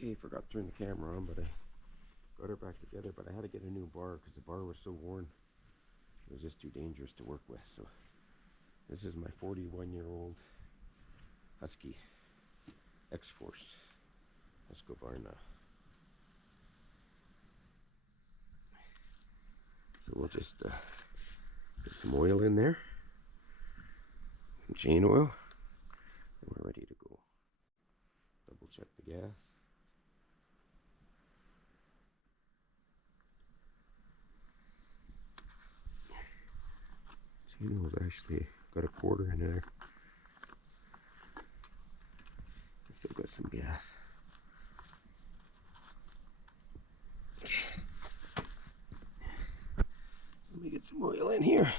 Okay, forgot to turn the camera on, but I got her back together. But I had to get a new bar because the bar was so worn. It was just too dangerous to work with. So this is my 41-year-old Husky X-Force Husqvarna. So we'll just get some oil in there, some chain oil, and we're ready to go. Double check the gas. Chain oil's actually got a quarter in there. Still got some gas. Okay. Let me get some oil in here.